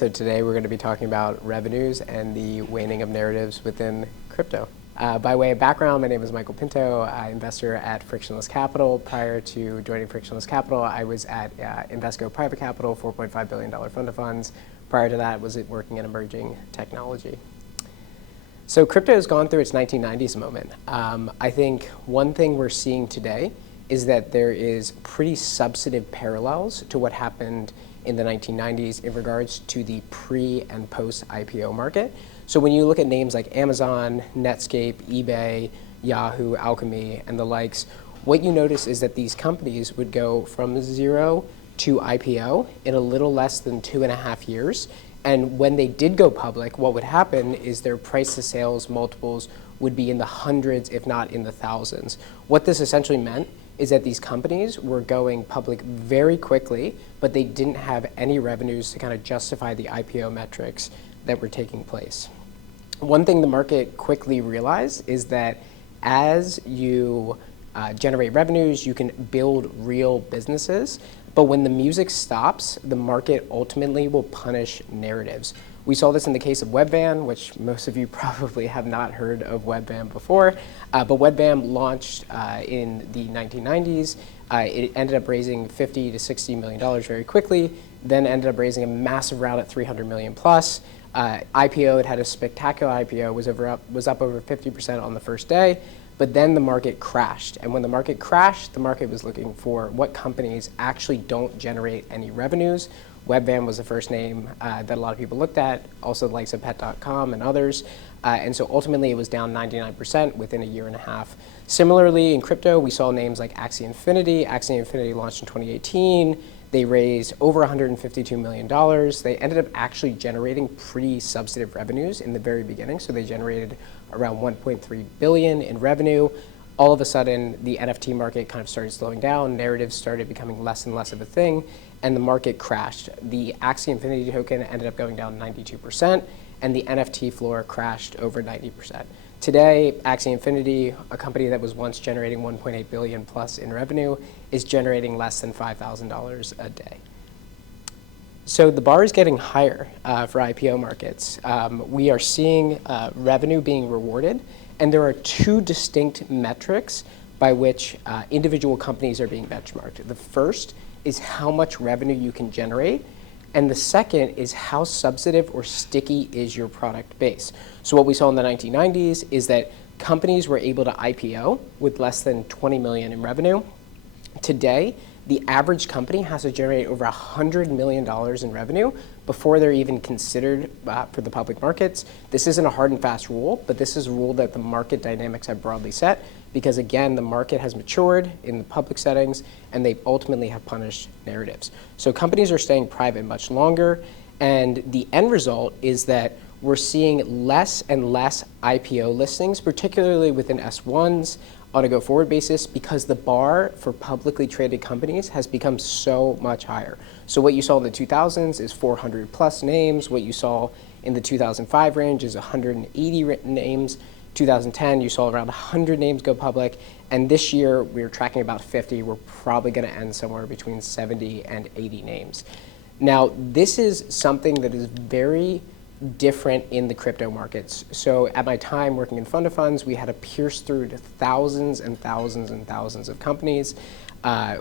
So today we're going to be talking about revenues and the waning of narratives within crypto. By way of background, my name is Michael Pinto, investor at Frictionless Capital. Prior to joining Frictionless Capital, I was at Invesco Private Capital, $4.5 billion fund of funds. Prior to that, was working in emerging technology. So crypto has gone through its 1990s moment. I think one thing we're seeing today is that there is pretty substantive parallels to what happened in the 1990s in regards to the pre and post IPO market. So when you look at names like Amazon, Netscape, eBay, Yahoo, Alchemy, and the likes, what you notice is that these companies would go from zero to IPO in a little less than 2.5 years. And when they did go public, what would happen is their price to sales multiples would be in the hundreds, if not in the thousands. What this essentially meant is that these companies were going public very quickly, but they didn't have any revenues to kind of justify the IPO metrics that were taking place. One thing the market quickly realized is that as you generate revenues, you can build real businesses. But when the music stops, the market ultimately will punish narratives. We saw this in the case of Webvan, which most of you probably have not heard of Webvan before. But Webvan launched in the 1990s. It ended up raising $50 to $60 million very quickly, then ended up raising a massive round at $300 million plus. IPO, it had a spectacular IPO, was up over 50% on the first day. But then the market crashed. And when the market crashed, the market was looking for what companies actually don't generate any revenues. Webvan was the first name that a lot of people looked at, also the likes of Pet.com and others. And so ultimately it was down 99% within a year and a half. Similarly, in crypto, we saw names like Axie Infinity. Axie Infinity launched in 2018. They raised over $152 million. They ended up actually generating pretty substantive revenues in the very beginning. So they generated around $1.3 billion in revenue. All of a sudden, the NFT market kind of started slowing down. Narratives started becoming less and less of a thing, and the market crashed. The Axie Infinity token ended up going down 92%, and the NFT floor crashed over 90%. Today, Axie Infinity, a company that was once generating $1.8 billion plus in revenue, is generating less than $5,000 a day. So the bar is getting higher for IPO markets. We are seeing revenue being rewarded, and there are two distinct metrics by which individual companies are being benchmarked. The first is how much revenue you can generate, and the second is how substantive or sticky is your product base. So what we saw in the 1990s is that companies were able to IPO with less than 20 million in revenue. Today, the average company has to generate over $100 million in revenue before they're even considered for the public markets. This isn't a hard and fast rule, but this is a rule that the market dynamics have broadly set because, again, the market has matured in the public settings and they ultimately have punished narratives. So companies are staying private much longer, and the end result is that we're seeing less and less IPO listings, particularly within S1s, on a go-forward basis, because the bar for publicly traded companies has become so much higher. So what you saw in the 2000s is 400 plus names. What you saw in the 2005 range is 180 names. 2010, you saw around 100 names go public. And this year, we're tracking about 50. We're probably going to end somewhere between 70 and 80 names. Now, this is something that is very different in the crypto markets. So at my time working in fund of funds, we had to pierce through to thousands and thousands and thousands of companies.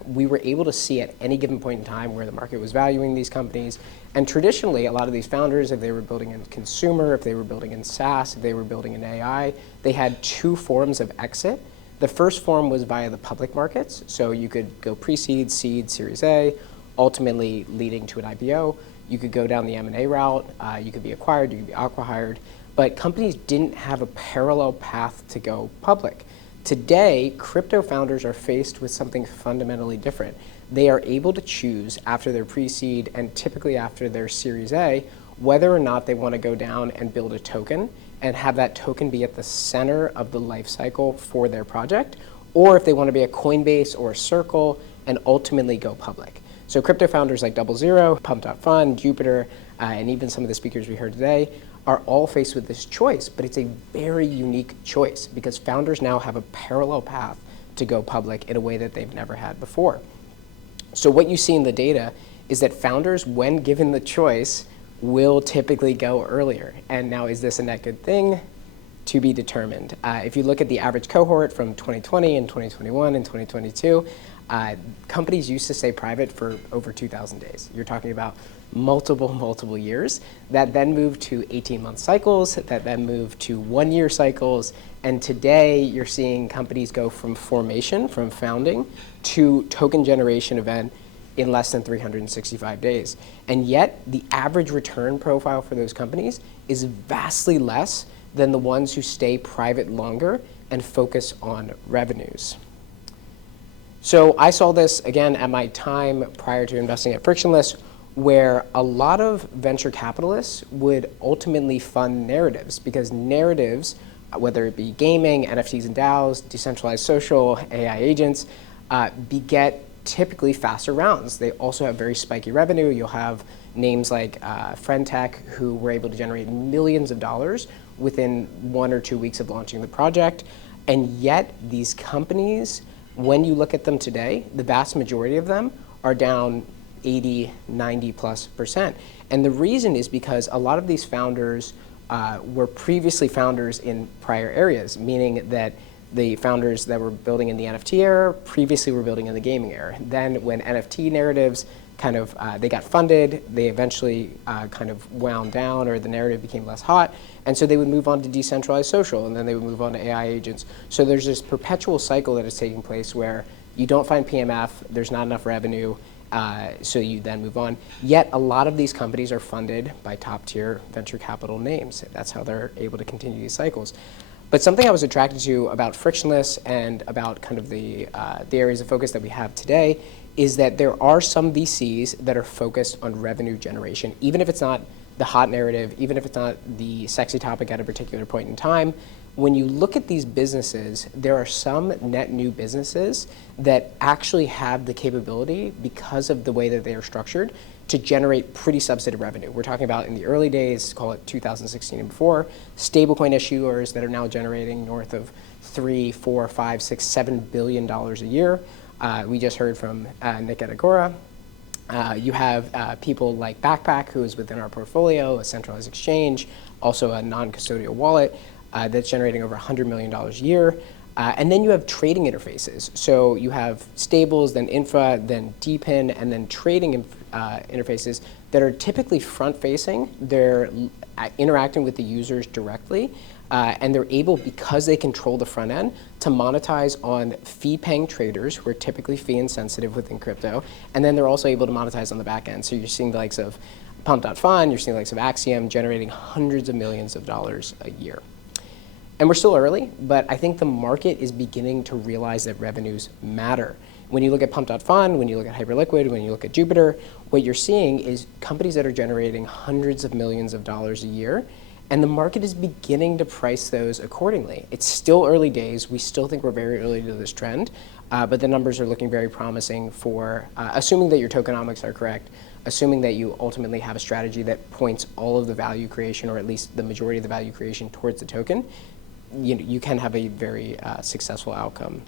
We were able to see at any given point in time where the market was valuing these companies. And traditionally, a lot of these founders, if they were building in consumer, if they were building in SaaS, if they were building in AI, they had two forms of exit. The first form was via the public markets. So you could go pre-seed, seed, Series A, ultimately leading to an IPO. You could go down the M&A route, you could be acquired, you could be acqui-hired, but companies didn't have a parallel path to go public. Today, crypto founders are faced with something fundamentally different. They are able to choose after their pre-seed and typically after their Series A, whether or not they want to go down and build a token and have that token be at the center of the life cycle for their project, or if they want to be a Coinbase or a Circle and ultimately go public. So crypto founders like Double Zero, Pump.Fund, Jupiter, and even some of the speakers we heard today are all faced with this choice, but it's a very unique choice because founders now have a parallel path to go public in a way that they've never had before. So what you see in the data is that founders, when given the choice, will typically go earlier. And now, is this a net good thing? To be determined. If you look at the average cohort from 2020 and 2021 and 2022, companies used to stay private for over 2,000 days. You're talking about multiple years that then moved to 18-month cycles, that then moved to 1-year cycles. And today you're seeing companies go from formation, from founding, to token generation event in less than 365 days. And yet the average return profile for those companies is vastly less than the ones who stay private longer and focus on revenues. So I saw this again at my time prior to investing at Frictionless, where a lot of venture capitalists would ultimately fund narratives, because narratives, whether it be gaming, NFTs and DAOs, decentralized social, AI agents, beget typically faster rounds. They also have very spiky revenue. You'll have names like Friendtech, who were able to generate millions of dollars within 1 or 2 weeks of launching the project. And yet these companies, when you look at them today, the vast majority of them are down 80, 90+%. And the reason is because a lot of these founders were previously founders in prior areas, meaning that the founders that were building in the NFT era previously were building in the gaming era. Then when NFT narratives kind of, they got funded, they eventually kind of wound down, or the narrative became less hot, and so they would move on to decentralized social, and then they would move on to AI agents. So there's this perpetual cycle that is taking place where you don't find PMF, there's not enough revenue, so you then move on. Yet a lot of these companies are funded by top-tier venture capital names. That's how they're able to continue these cycles. But something I was attracted to about Frictionless and about kind of the areas of focus that we have today is that there are some VCs that are focused on revenue generation, even if it's not the hot narrative, even if it's not the sexy topic at a particular point in time. When you look at these businesses, there are some net new businesses that actually have the capability, because of the way that they are structured, to generate pretty substantive revenue. We're talking about in the early days, call it 2016 and before, stablecoin issuers that are now generating north of $3, $4, $5, $6, $7 billion a year. We just heard from Nick at Agora. You have people like Backpack, who is within our portfolio, a centralized exchange, also a non-custodial wallet that's generating over $100 million a year. And then you have trading interfaces. So you have stables, then infra, then DPIN, and then trading interfaces that are typically front-facing. They're interacting with the users directly, and they're able, because they control the front end, to monetize on fee-paying traders who are typically fee-insensitive within crypto, and then they're also able to monetize on the back end. So you're seeing the likes of Pump.Fun, you're seeing the likes of Axiom generating hundreds of millions of dollars a year. And we're still early, but I think the market is beginning to realize that revenues matter. When you look at Pump.Fun, when you look at Hyperliquid, when you look at Jupiter, what you're seeing is companies that are generating hundreds of millions of dollars a year, and the market is beginning to price those accordingly. It's still early days. We still think we're very early to this trend, but the numbers are looking very promising for, assuming that your tokenomics are correct, assuming that you ultimately have a strategy that points all of the value creation, or at least the majority of the value creation, towards the token. You can have a very successful outcome.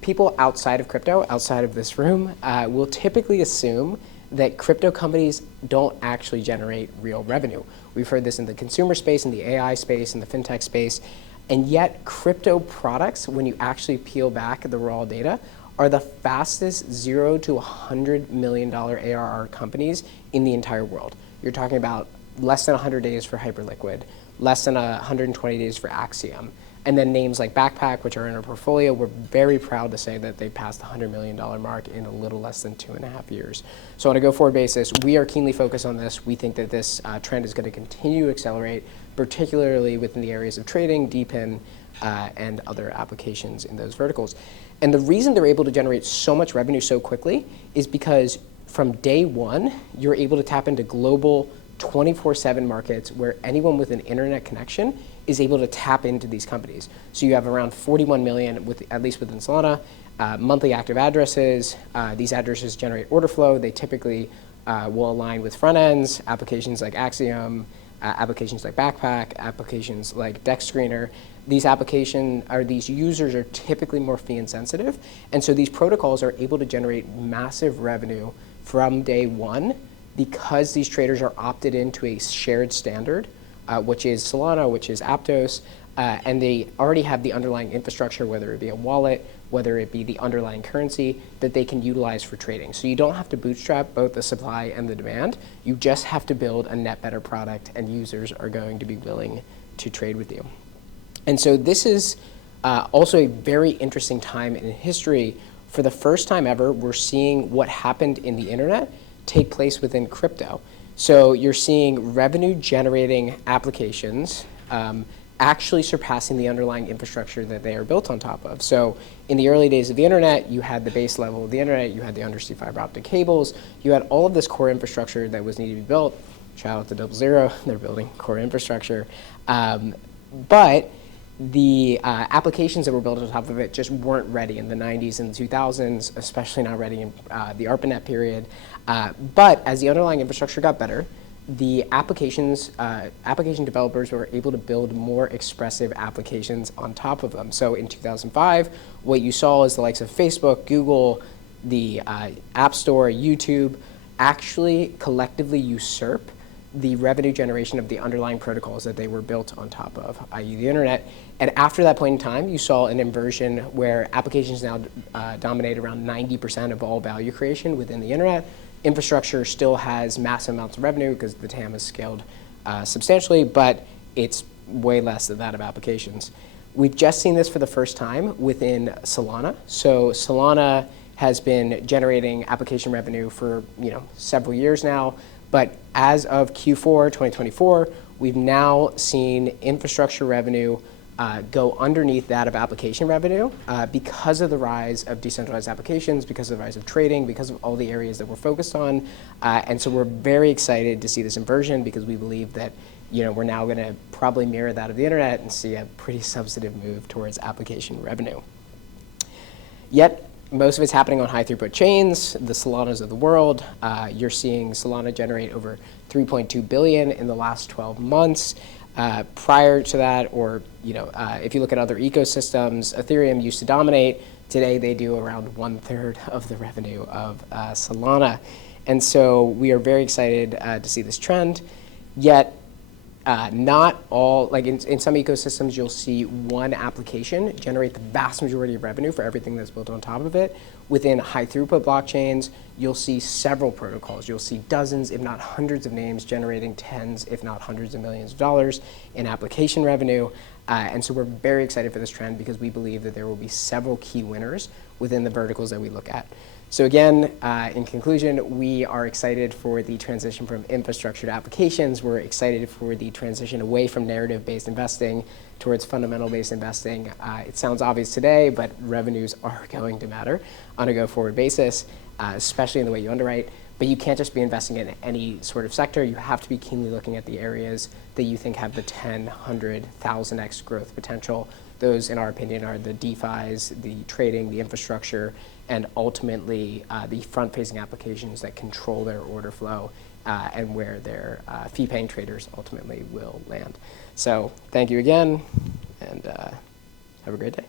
People outside of crypto, outside of this room, will typically assume that crypto companies don't actually generate real revenue. We've heard this in the consumer space, in the AI space, in the fintech space, and yet crypto products, when you actually peel back the raw data, are the fastest 0 to $100 million ARR companies in the entire world. You're talking about less than 100 days for Hyperliquid, less than 120 days for Axiom. And then names like Backpack, which are in our portfolio, we're very proud to say that they passed the $100 million mark in a little less than 2.5 years. So on a go-forward basis, we are keenly focused on this. We think that this trend is going to continue to accelerate, particularly within the areas of trading, DPIN, and other applications in those verticals. And the reason they're able to generate so much revenue so quickly is because from day one, you're able to tap into global 24/7 markets where anyone with an internet connection is able to tap into these companies. So you have around 41 million, at least within Solana, monthly active addresses. These addresses generate order flow. They typically will align with front ends, applications like Axiom, applications like Backpack, applications like Dex Screener. These users are typically more fee insensitive. And so these protocols are able to generate massive revenue from day one because these traders are opted into a shared standard, which is Solana, which is Aptos, and they already have the underlying infrastructure, whether it be a wallet, whether it be the underlying currency that they can utilize for trading. So you don't have to bootstrap both the supply and the demand. You just have to build a net better product, and users are going to be willing to trade with you. And so this is also a very interesting time in history. For the first time ever, we're seeing what happened in the internet take place within crypto. So you're seeing revenue-generating applications actually surpassing the underlying infrastructure that they are built on top of. So in the early days of the internet, you had the base level of the internet, you had the undersea fiber optic cables, you had all of this core infrastructure that was needed to be built. Shout out to 00, they're building core infrastructure. But the applications that were built on top of it just weren't ready in the 90s and the 2000s, especially not ready in the ARPANET period. But as the underlying infrastructure got better, the application developers were able to build more expressive applications on top of them. So in 2005, what you saw is the likes of Facebook, Google, the App Store, YouTube, actually collectively usurp the revenue generation of the underlying protocols that they were built on top of, i.e. the internet. And after that point in time, you saw an inversion where applications now dominate around 90% of all value creation within the internet. Infrastructure still has massive amounts of revenue because the TAM has scaled substantially, but it's way less than that of applications. We've just seen this for the first time within Solana. So Solana has been generating application revenue for several years now, but as of Q4 2024, we've now seen infrastructure revenue go underneath that of application revenue because of the rise of decentralized applications, because of the rise of trading, because of all the areas that we're focused on. And so we're very excited to see this inversion because we believe that we're now going to probably mirror that of the internet and see a pretty substantive move towards application revenue. Yet, most of it's happening on high throughput chains, the Solanas of the world. You're seeing Solana generate over 3.2 billion in the last 12 months. Prior to that, or if you look at other ecosystems, Ethereum used to dominate. Today, they do around 1/3 of the revenue of Solana. And so we are very excited to see this trend. Yet, not all, like in some ecosystems, you'll see one application generate the vast majority of revenue for everything that's built on top of it. Within high throughput blockchains, you'll see several protocols. You'll see dozens, if not hundreds of names generating tens, if not hundreds of millions of dollars in application revenue. And so we're very excited for this trend because we believe that there will be several key winners within the verticals that we look at. So again, in conclusion, we are excited for the transition from infrastructure to applications. We're excited for the transition away from narrative-based investing towards fundamental-based investing. It sounds obvious today, but revenues are going to matter on a go-forward basis, especially in the way you underwrite. But you can't just be investing in any sort of sector. You have to be keenly looking at the areas that you think have the 10, 100, 1,000x growth potential. Those, in our opinion, are the DeFis, the trading, the infrastructure, and ultimately the front-facing applications that control their order flow and where their fee-paying traders ultimately will land. So thank you again, and have a great day.